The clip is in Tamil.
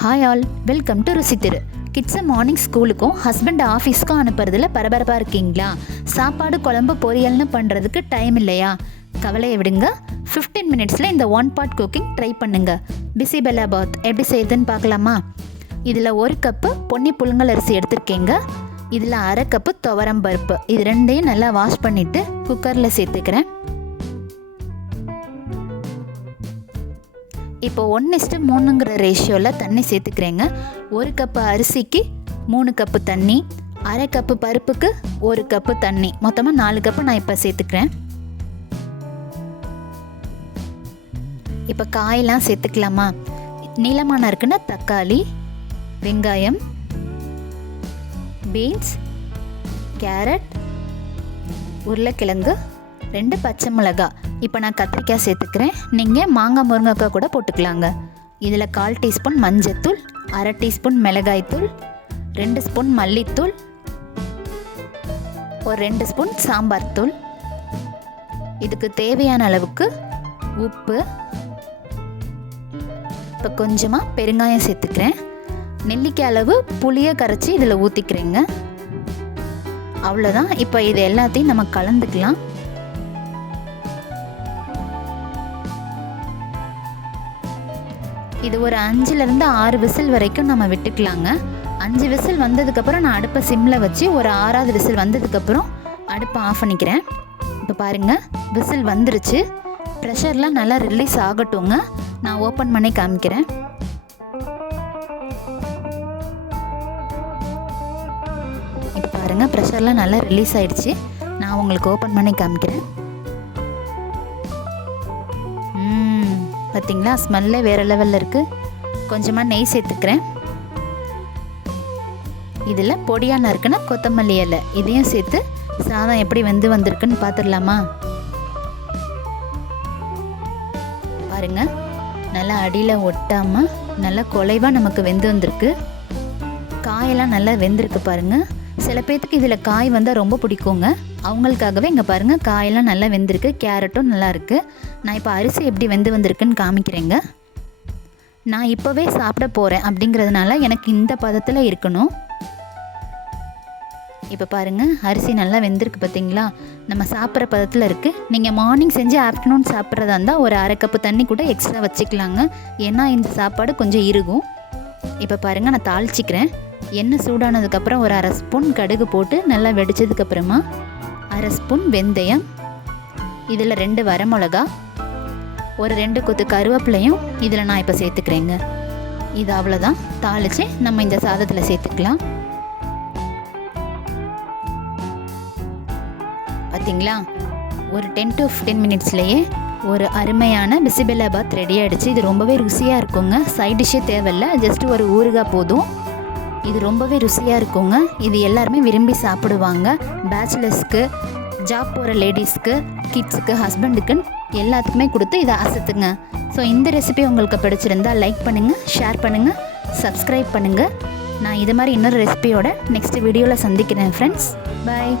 Hi all, welcome to Rusithiru. கிட்ஸை மார்னிங் ஸ்கூலுக்கும் ஹஸ்பண்ட் ஆஃபீஸ்க்கும் அனுப்புறதுல பரபரப்பாக இருக்கீங்களா? சாப்பாடு குழம்பு பொரியல்னு பண்ணுறதுக்கு டைம் இல்லையா? கவலையை விடுங்க. 15 மினிட்ஸில் இந்த 1 pot குக்கிங் ட்ரை பண்ணுங்க. பிசிபெல்லாபாத் எப்படி செய்யுதுன்னு பார்க்கலாமா? இதில் 1 கப்பு பொன்னி புழுங்கல் அரிசி எடுத்துருக்கேங்க. இதில் 1/2 கப்பு துவரம் பருப்பு. இது ரெண்டையும் நல்லா வாஷ் பண்ணிவிட்டு குக்கரில் சேர்த்துக்கிறேன். இப்போ 1:3ங்கிற ரேஷியோவில் தண்ணி சேர்த்துக்கிறேங்க. 1 கப்பு அரிசிக்கு 3 கப்பு தண்ணி, 1/2 கப்பு பருப்புக்கு 1 கப்பு தண்ணி, மொத்தமாக 4 கப்பு நான் இப்போ சேர்த்துக்கிறேன். இப்போ காயெல்லாம் சேர்த்துக்கலாமா? நீளமான இருக்குன்னா தக்காளி, வெங்காயம், பீன்ஸ், கேரட், உருளைக்கிழங்கு, 2 பச்சை மிளகாய். இப்போ நான் கத்திரிக்காய் சேர்த்துக்கிறேன். நீங்கள் மாங்காய் முருங்கைக்காய் கூட போட்டுக்கலாங்க. இதில் 1/4 டீஸ்பூன் மஞ்சத்தூள், 1/2 டீஸ்பூன் மிளகாய்த்தூள், 2 ஸ்பூன் மல்லித்தூள், ஒரு 2 ஸ்பூன் சாம்பார் தூள், இதுக்கு தேவையான அளவுக்கு உப்பு, இப்போ கொஞ்சமாக பெருங்காயம் சேர்த்துக்கிறேன். நெல்லிக்காய் அளவு புளியை கரைச்சி இதில் ஊற்றிக்கிறேங்க. அவ்வளோதான். இப்போ இது எல்லாத்தையும் நம்ம கலந்துக்கலாம். இது ஒரு 5லேருந்து 6 விசில் வரைக்கும் நம்ம விட்டுக்கலாங்க. 5 விசில் வந்ததுக்கப்புறம் நான் அடுப்பை சிம்மில் வச்சு ஒரு 6வது விசில் வந்ததுக்கப்புறம் அடுப்பை ஆஃப் பண்ணிக்கிறேன். இப்போ பாருங்கள், விசில் வந்துருச்சு. ப்ரெஷர்லாம் நல்லா ரிலீஸ் ஆகட்டுங்க. நான் ஓப்பன் பண்ணி காமிக்கிறேன். இப்போ பாருங்கள், ப்ரெஷர்லாம் நல்லா ரிலீஸ் ஆகிடுச்சு. நான் உங்களுக்கு ஓப்பன் பண்ணி காமிக்கிறேன். பார்த்தீங்களா, ஸ்மெல்லே வேறு லெவலில் இருக்குது. கொஞ்சமாக நெய் சேர்த்துக்கிறேன். இதில் பொடியான இருக்குன்னா கொத்தமல்லி இலை, இதையும் சேர்த்து சாதம் எப்படி வெந்து வந்திருக்குன்னு பார்த்துடலாமா? பாருங்கள், நல்லா அடியில் ஒட்டாமல் நல்லா குலைவாக நமக்கு வெந்து வந்திருக்கு. காயெல்லாம் நல்லா வெந்திருக்கு பாருங்கள். சில பேர்த்துக்கு இதில் காய் வந்தால் ரொம்ப பிடிக்குங்க. அவங்களுக்காகவே இங்கே பாருங்கள், காயெல்லாம் நல்லா வெந்திருக்கு. கேரட்டும் நல்லா இருக்குது. நான் இப்போ அரிசி எப்படி வெந்து வந்திருக்குன்னு காமிக்கிறேங்க. நான் இப்போவே சாப்பிட போகிறேன் அப்படிங்கிறதுனால எனக்கு இந்த பதத்தில் இருக்கணும். இப்போ பாருங்கள், அரிசி நல்லா வெந்திருக்கு பார்த்தீங்களா? நம்ம சாப்பிட்ற பதத்தில் இருக்குது. நீங்கள் மார்னிங் செஞ்சு ஆஃப்டர்நூன் சாப்பிட்றதா இருந்தால் ஒரு 1/2 கப்பு தண்ணி கூட எக்ஸ்ட்ரா வச்சுக்கலாங்க. ஏன்னா இந்த சாப்பாடு கொஞ்சம் இறுகும். இப்போ பாருங்கள், நான் தாளிச்சிக்கிறேன். எண்ணெய் சூடானதுக்கப்புறம் ஒரு 1/2 ஸ்பூன் கடுகு போட்டு நல்லா வெடிச்சதுக்கப்புறமா 1/2 ஸ்பூன் வெந்தயம், இதில் 2 வரமிளகா, ஒரு 2 கொத்து கருவேப்பிலையும் இதில் நான் இப்போ சேர்த்துக்கிறேங்க. இது அவ்வளோதான். தாளித்து நம்ம இந்த சாதத்தில் சேர்த்துக்கலாம். பார்த்தீங்களா, ஒரு 10 to 15 மினிட்ஸ்லேயே ஒரு அருமையான பிசிபெல்லாபாத் ரெடி ஆகிடுச்சு. இது ரொம்பவே ருசியாக இருக்குங்க. சைட் டிஷ்ஷே தேவையில்லை, ஜஸ்ட் ஒரு ஊறுகாய் போதும். இது ரொம்பவே ருசியாக இருக்குங்க. இது எல்லாருமே விரும்பி சாப்பிடுவாங்க. பேச்சுலர்ஸ்க்கு, ஜாப் போகிற லேடிஸ்க்கு, கிட்ஸுக்கு, ஹஸ்பண்டுக்குன்னு எல்லாத்துக்குமே கொடுத்து இதை அசத்துங்க. ஸோ இந்த ரெசிபி உங்களுக்கு பிடிச்சிருந்தா லைக் பண்ணுங்கள், ஷேர் பண்ணுங்கள், சப்ஸ்கிரைப் பண்ணுங்கள். நான் இது மாதிரி இன்னொரு ரெசிபியோட நெக்ஸ்ட் வீடியோவில் சந்திக்கிறேன் ஃப்ரெண்ட்ஸ். பாய்.